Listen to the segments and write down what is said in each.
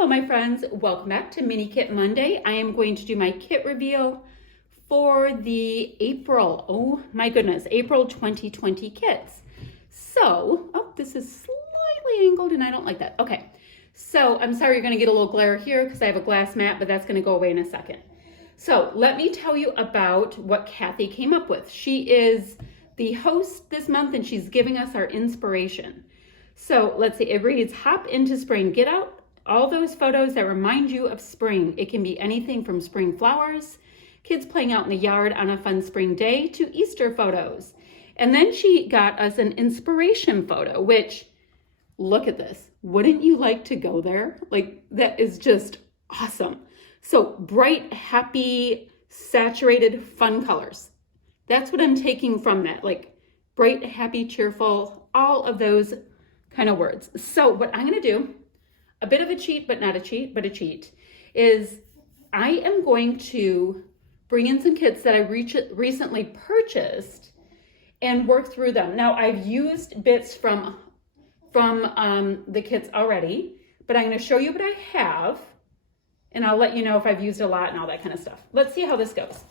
Hello my friends, welcome back to Mini Kit Monday. I am going to do my kit reveal for the April 2020 kits. So, this is slightly angled and I don't like that. Okay, so I'm sorry you're gonna get a little glare here because I have a glass mat, but that's gonna go away in a second. So let me tell you about what Kathy came up with. She is the host this month and she's giving us our inspiration. So let's see, it reads, hop into spring, get out all those photos that remind you of spring. It can be anything from spring flowers, kids playing out in the yard on a fun spring day, to Easter photos. And then she got us an inspiration photo, which, look at this. Wouldn't you like to go there? Like, that is just awesome. So bright, happy, saturated, fun colors. That's what I'm taking from that. Like bright, happy, cheerful, all of those kind of words. So what I'm going to do, a bit of a cheat, but not a cheat, but a cheat, is I am going to bring in some kits that I recently purchased and work through them. Now, I've used bits from the kits already, but I'm going to show you what I have, and I'll let you know if I've used a lot and all that kind of stuff. Let's see how this goes.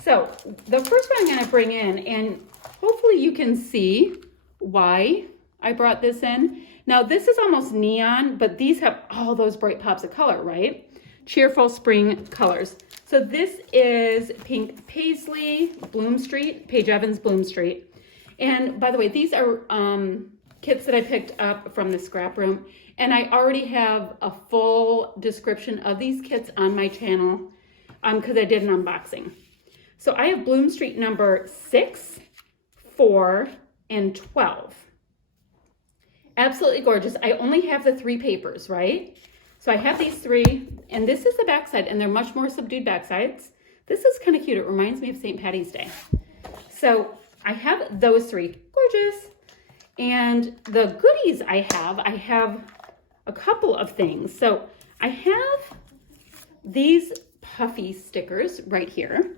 So the first one I'm going to bring in, and hopefully you can see why I brought this in. Now this is almost neon, but these have all those bright pops of color, right? Cheerful spring colors. So this is Pink Paisley, Bloom Street, Paige Evans, Bloom Street. And by the way, these are kits that I picked up from the scrap room. And I already have a full description of these kits on my channel because I did an unboxing. So I have Bloom Street number 6, 4, and 12. Absolutely gorgeous. I only have the 3 papers, right? So I have these 3, and this is the backside, and they're much more subdued backsides. This is kind of cute. It reminds me of St. Patty's Day. So I have those 3. Gorgeous. And the goodies I have a couple of things. So I have these puffy stickers right here.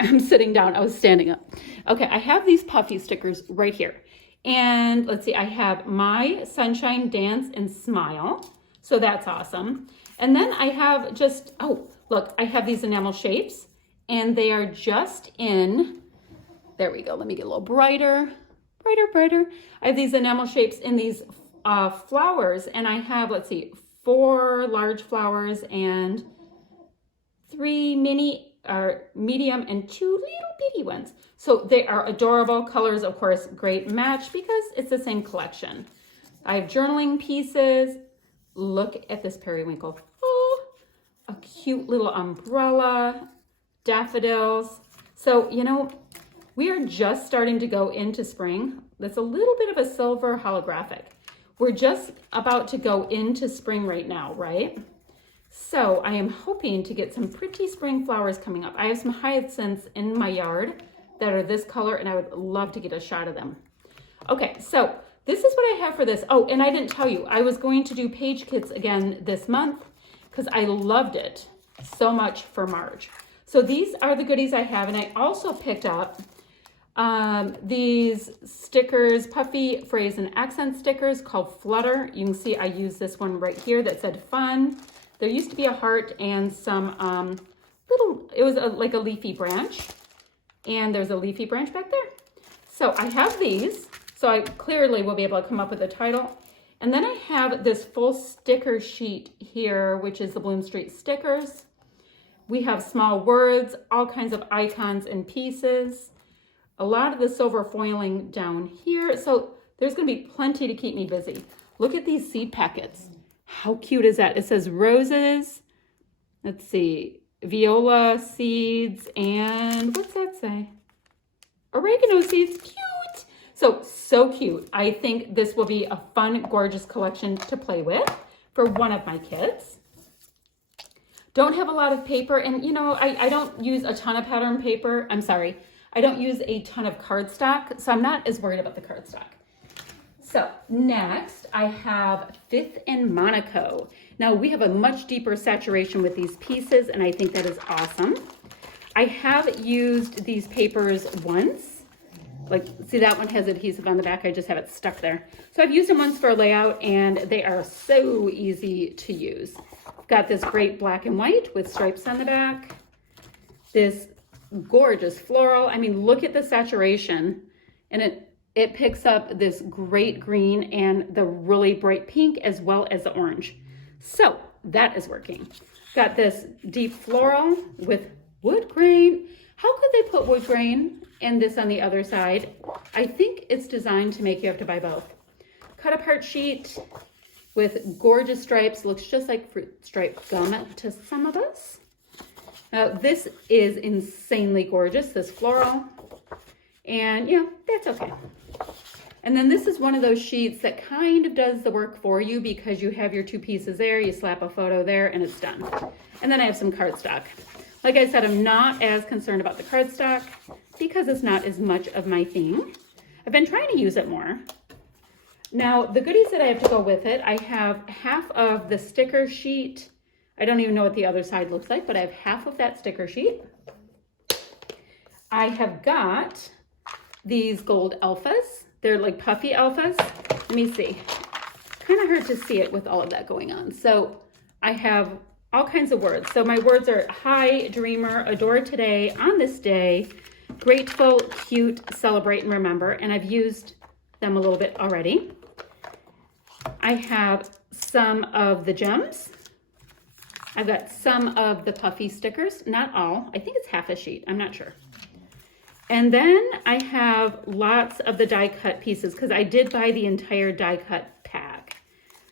I'm sitting down. I was standing up. Okay, I have these puffy stickers right here. And let's see, I have My Sunshine, Dance, and Smile. So that's awesome. And then I have just, look, I have these enamel shapes, and they are just in, there we go. Let me get a little brighter. I have these enamel shapes in these flowers, and I have, let's see, 4 large flowers and 3 medium and 2 little bitty ones. So they are adorable colors, of course, great match because it's the same collection. I have journaling pieces. Look at this periwinkle. Oh, a cute little umbrella, daffodils. So, you know, we are just starting to go into spring. That's a little bit of a silver holographic. We're just about to go into spring right now, right? So I am hoping to get some pretty spring flowers coming up. I have some hyacinths in my yard that are this color, and I would love to get a shot of them. Okay, so this is what I have for this. Oh, and I didn't tell you, I was going to do page kits again this month because I loved it so much for March. So these are the goodies I have, and I also picked up these stickers, puffy phrase and accent stickers called Flutter. You can see I used this one right here that said fun. There used to be a heart and some it was like a leafy branch, and there's a leafy branch back there. So I have these, so I clearly will be able to come up with a title. And then I have this full sticker sheet here, which is the Bloom Street stickers. We have small words, all kinds of icons and pieces, a lot of the silver foiling down here. So there's gonna be plenty to keep me busy. Look at these seed packets. How cute is that? It says roses, let's see, viola seeds, and what's that say? Oregano seeds, cute. So cute. I think this will be a fun, gorgeous collection to play with for one of my kids. Don't have a lot of paper, and you know, I don't use a ton of pattern paper. I'm sorry, I don't use a ton of cardstock, so I'm not as worried about the cardstock. So next I have 5th and Monico. Now we have a much deeper saturation with these pieces, and I think that is awesome. I have used these papers once. Like, see, that one has adhesive on the back. I just have it stuck there. So I've used them once for a layout, and they are so easy to use. Got this great black and white with stripes on the back. This gorgeous floral. I mean, look at the saturation. And it picks up this great green and the really bright pink as well as the orange. So that is working. Got this deep floral with wood grain. How could they put wood grain and this on the other side? I think it's designed to make you have to buy both. Cut apart sheet with gorgeous stripes. Looks just like fruit stripe gum to some of us. This is insanely gorgeous, this floral. And yeah, that's okay. And then this is one of those sheets that kind of does the work for you because you have your two pieces there, you slap a photo there, and it's done. And then I have some cardstock. Like I said, I'm not as concerned about the cardstock because it's not as much of my thing. I've been trying to use it more. Now, the goodies that I have to go with it, I have half of the sticker sheet. I don't even know what the other side looks like, but I have half of that sticker sheet. I have got these gold alphas. They're like puffy alphas. Let me see. Kind of hard to see it with all of that going on. So I have all kinds of words. So my words are hi, dreamer, adore today, on this day, grateful, cute, celebrate, and remember. And I've used them a little bit already. I have some of the gems. I've got some of the puffy stickers, not all. I think it's half a sheet, I'm not sure. And then I have lots of the die cut pieces because I did buy the entire die cut pack.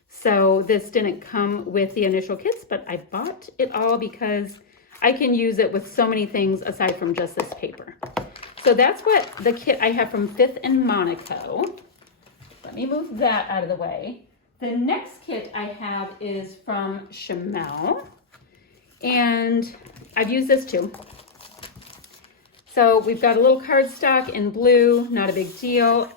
So this didn't come with the initial kits, but I bought it all because I can use it with so many things aside from just this paper. So that's what the kit I have from Fifth and Monico. Let me move that out of the way. The next kit I have is from Chamel, and I've used this too. So we've got a little cardstock in blue, not a big deal.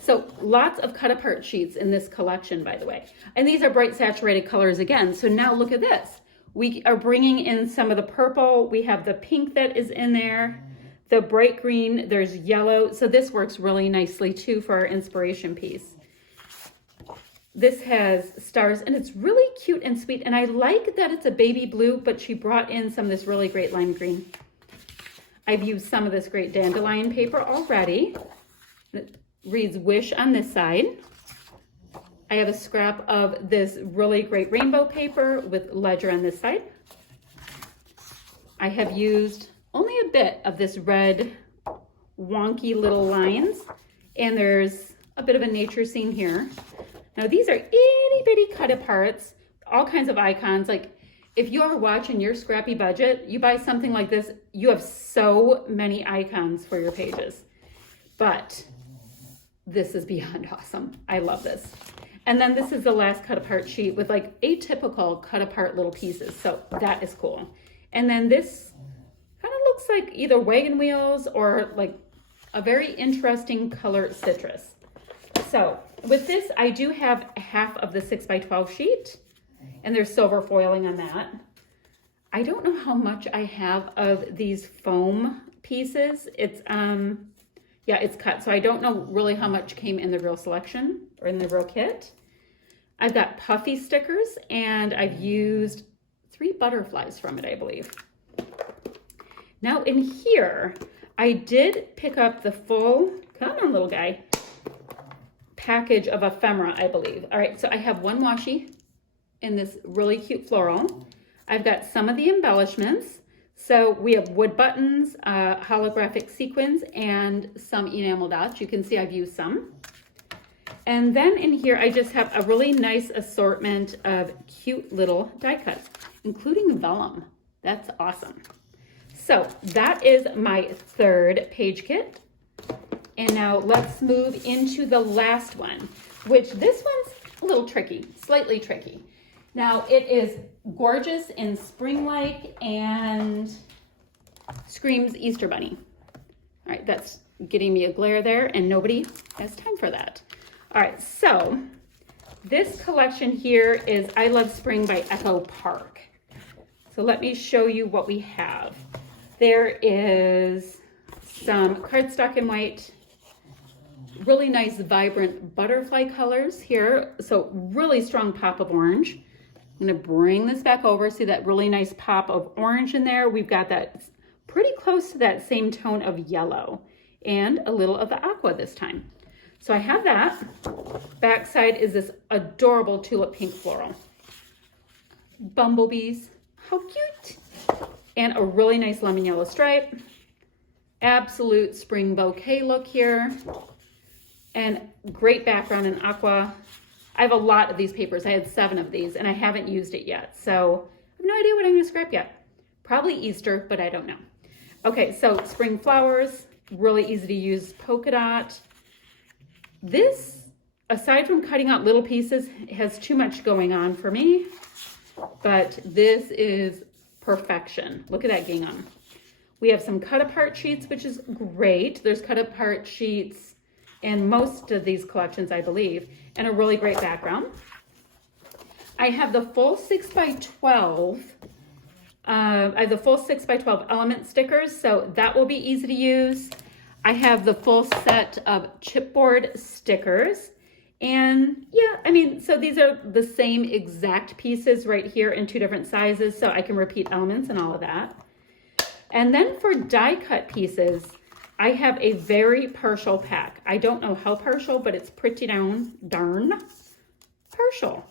So lots of cut apart sheets in this collection, by the way. And these are bright saturated colors again. So now look at this. We are bringing in some of the purple. We have the pink that is in there, the bright green, there's yellow. So this works really nicely too for our inspiration piece. This has stars and it's really cute and sweet. And I like that it's a baby blue, but she brought in some of this really great lime green. I've used some of this great dandelion paper already. It reads wish on this side. I have a scrap of this really great rainbow paper with ledger on this side. I have used only a bit of this red wonky little lines, and there's a bit of a nature scene here. Now these are itty bitty cut aparts, all kinds of icons. Like if you are watching your scrappy budget, you buy something like this, you have so many icons for your pages. But this is beyond awesome. I love this. And then this is the last cut apart sheet with like atypical cut apart little pieces. So that is cool. And then this kind of looks like either wagon wheels or like a very interesting color citrus. So with this, I do have half of the 6x12 sheet, and there's silver foiling on that. I don't know how much I have of these foam pieces. It's, yeah, it's cut. So I don't know really how much came in the real selection or in the real kit. I've got puffy stickers, and I've used 3 butterflies from it, I believe. Now in here, I did pick up the full, come on little guy, package of ephemera, I believe. All right, so I have one washi in this really cute floral. I've got some of the embellishments. So we have wood buttons, holographic sequins, and some enamel dots. You can see I've used some. And then in here, I just have a really nice assortment of cute little die cuts, including vellum. That's awesome. So that is my 3rd page kit. And now let's move into the last one, which this one's a little tricky, slightly tricky. Now it is gorgeous and spring-like and screams Easter Bunny. All right, that's getting me a glare there and nobody has time for that. All right, so this collection here is I Love Spring by Echo Park. So let me show you what we have. There is some cardstock in white, really nice vibrant butterfly colors here. So really strong pop of orange. I'm gonna bring this back over. See that really nice pop of orange in there? We've got that pretty close to that same tone of yellow and a little of the aqua this time. So I have that. Backside is this adorable tulip pink floral. Bumblebees, how cute. And a really nice lemon yellow stripe. Absolute spring bouquet look here. And great background in aqua. I have a lot of these papers. I had 7 of these and I haven't used it yet. So I have no idea what I'm gonna scrap yet. Probably Easter, but I don't know. Okay, so spring flowers, really easy to use polka dot. This, aside from cutting out little pieces, has too much going on for me, but this is perfection. Look at that gingham. We have some cut apart sheets, which is great. There's cut apart sheets in most of these collections, I believe, and a really great background. I have the full 6x12. I have the full 6x12 element stickers, so that will be easy to use. I have the full set of chipboard stickers. And yeah, I mean, so these are the same exact pieces right here in 2 different sizes, so I can repeat elements and all of that. And then for die cut pieces, I have a very partial pack. I don't know how partial, but it's pretty darn partial.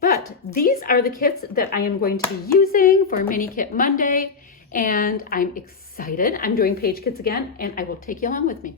But these are the kits that I am going to be using for Mini Kit Monday, and I'm excited. I'm doing page kits again, and I will take you along with me.